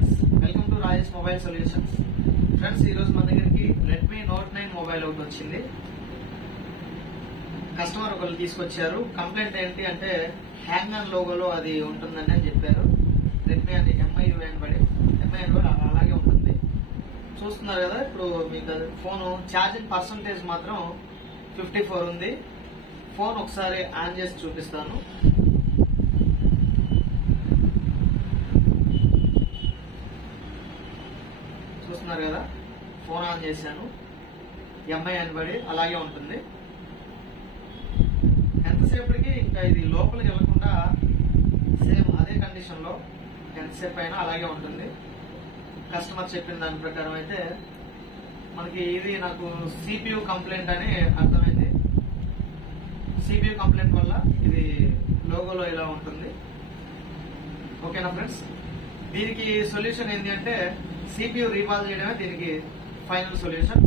Friends, welcome to Rajesh mobile solutions. Friends, ఈ రోజు మన దగ్గరికి రెడ్మీ నోట్ 9 మొబైల్ ఒకటి వచ్చింది. కస్టమర్ ఒకళ్ళు తీసుకొచ్చారు. కంప్లైంట్ ఏంటి అంటే హ్యాంగ్ ఆన్ లోగోలో అది ఉంటుందని అని చెప్పారు. రెడ్మీ అని ఎంఐ అలాగే ఉంటుంది. చూస్తున్నారు కదా, ఇప్పుడు మీకు ఫోన్ ఛార్జింగ్ పర్సంటేజ్ మాత్రం 54 ఉంది. ఫోన్ ఒకసారి ఆన్ చేసి చూపిస్తాను. చూస్తున్నారు కదా, ఫోన్ ఆన్ చేశాను. ఎంఐ అనబడి అలాగే ఉంటుంది. ఎంతసేపటికి ఇంకా ఇది లోపలికి వెళ్లకుండా సేమ్ అదే కండిషన్ లో ఎంతసేపు అయినా అలాగే ఉంటుంది. కస్టమర్ చెప్పిన దాని ప్రకారం అయితే మనకి ఇది నాకు CPU కంప్లైంట్ అని అర్థమైంది. CPU కంప్లైంట్ వల్ల ఇది లోగోలో ఇలా ఉంటుంది. ఓకేనా ఫ్రెండ్స్, దీనికి సొల్యూషన్ ఏంటి అంటే CPU రీబాల్ చేయడమే దీనికి ఫైనల్ సొల్యూషన్.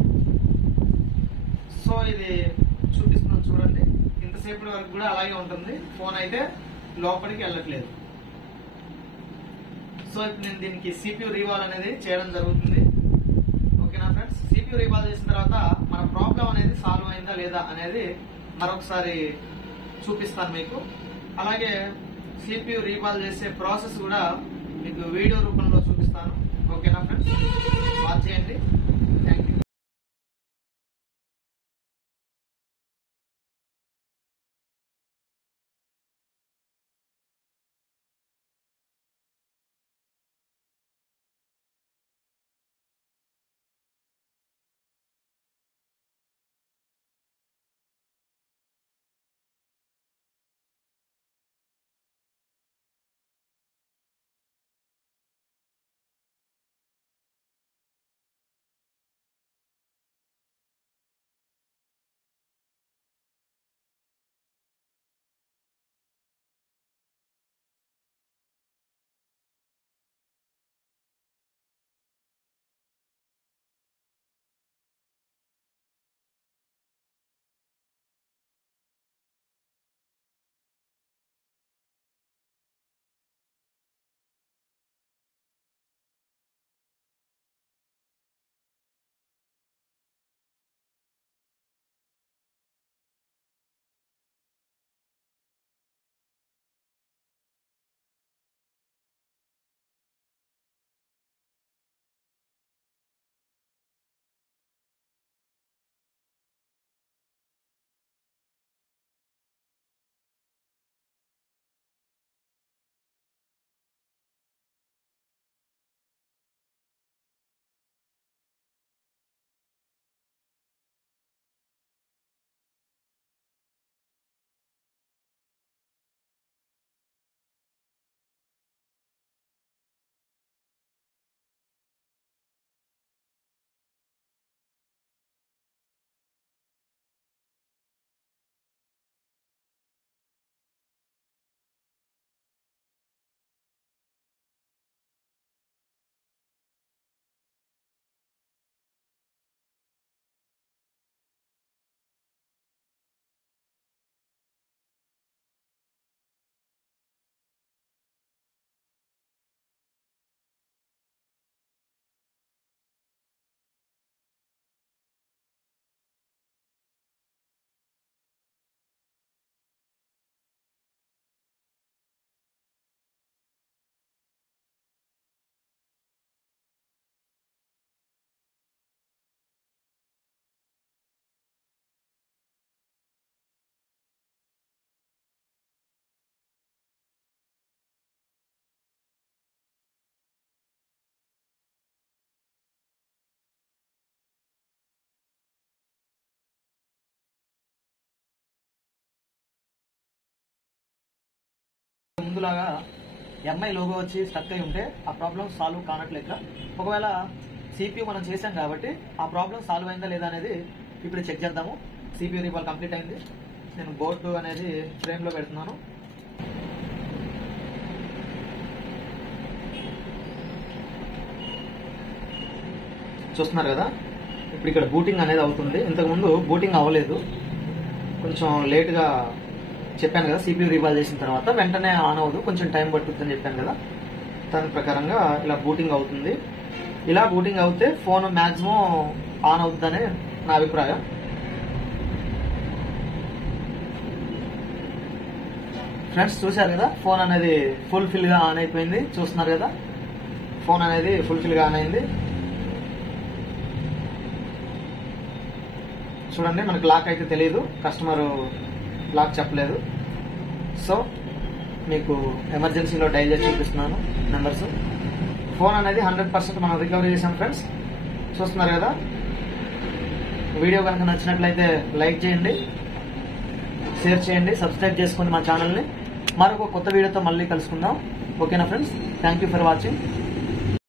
సో ఇది చూపిస్తున్నాను చూడండి. ఇంతసేపటి వరకు కూడా అలాగే ఉంటుంది. ఫోన్ అయితే లోపలికి వెళ్ళట్లేదు. సో ఇప్పుడు నేను దీనికి CPU రీబాల్ అనేది చేయడం జరుగుతుంది. ఓకేనా ఫ్రెండ్స్, CPU రీబాల్ చేసిన తర్వాత మన ప్రాబ్లం అనేది సాల్వ్ అయిందా లేదా అనేది మరొకసారి చూపిస్తాను మీకు. అలాగే CPU రీబాల్ చేసే ప్రాసెస్ కూడా మీకు వీడియో రూపంలో చూపిస్తాను. ఓకేనా ఫ్రెండ్స్, వాచ్ చేయండి. Thank you. ముందులాగా ఎంఐ లోగో వచ్చి స్టక్ అయి ఉంటే ఆ ప్రాబ్లం సాల్వ్ కానట్లేక, ఒకవేళ CPU మనం చేసాం కాబట్టి ఆ ప్రాబ్లం సాల్వ్ అయిందా లేదా అనేది ఇప్పుడు చెక్ చేద్దాము. CPU రీబాల్ కంప్లీట్ అయింది. నేను బోర్డు అనేది ఫ్రేమ్ లో పెడుతున్నాను. చూస్తున్నారు కదా, ఇప్పుడు ఇక్కడ బూటింగ్ అనేది అవుతుంది. ఇంతకుముందు బూటింగ్ అవ్వలేదు, కొంచెం లేట్గా చెప్పాను కదా. CPU రీబాల్ చేసిన తర్వాత వెంటనే ఆన్ అవ్వదు, కొంచెం టైం పట్టుతుందని చెప్పాను కదా. దాని ప్రకారంగా ఇలా బూటింగ్ అవుతుంది. ఇలా బూటింగ్ అవుతే ఫోన్ మాక్సిమం ఆన్ అవుతుందని నా అభిప్రాయం. ఫ్రెండ్స్ చూశారు కదా, ఫోన్ అనేది ఫుల్ఫిల్ గా ఆన్ అయిపోయింది. చూస్తున్నారు కదా, ఫోన్ అనేది ఫుల్ఫిల్ గా ఆన్ అయింది. చూడండి, మనకి లాక్ అయితే తెలియదు, కస్టమర్ లాక్ చెప్పలేదు. సో మీకు ఎమర్జెన్సీలో డైల్ చేసి చూపిస్తున్నాను నెంబర్స్. ఫోన్ అనేది 100% మనం రికవరీ చేసాం ఫ్రెండ్స్. చూస్తున్నారు కదా, వీడియో కనుక నచ్చినట్లయితే లైక్ చేయండి, షేర్ చేయండి, సబ్స్క్రైబ్ చేసుకోండి మా ఛానల్ని. మరొక కొత్త వీడియోతో మళ్ళీ కలుసుకుందాం. ఓకేనా friends, thank you for watching.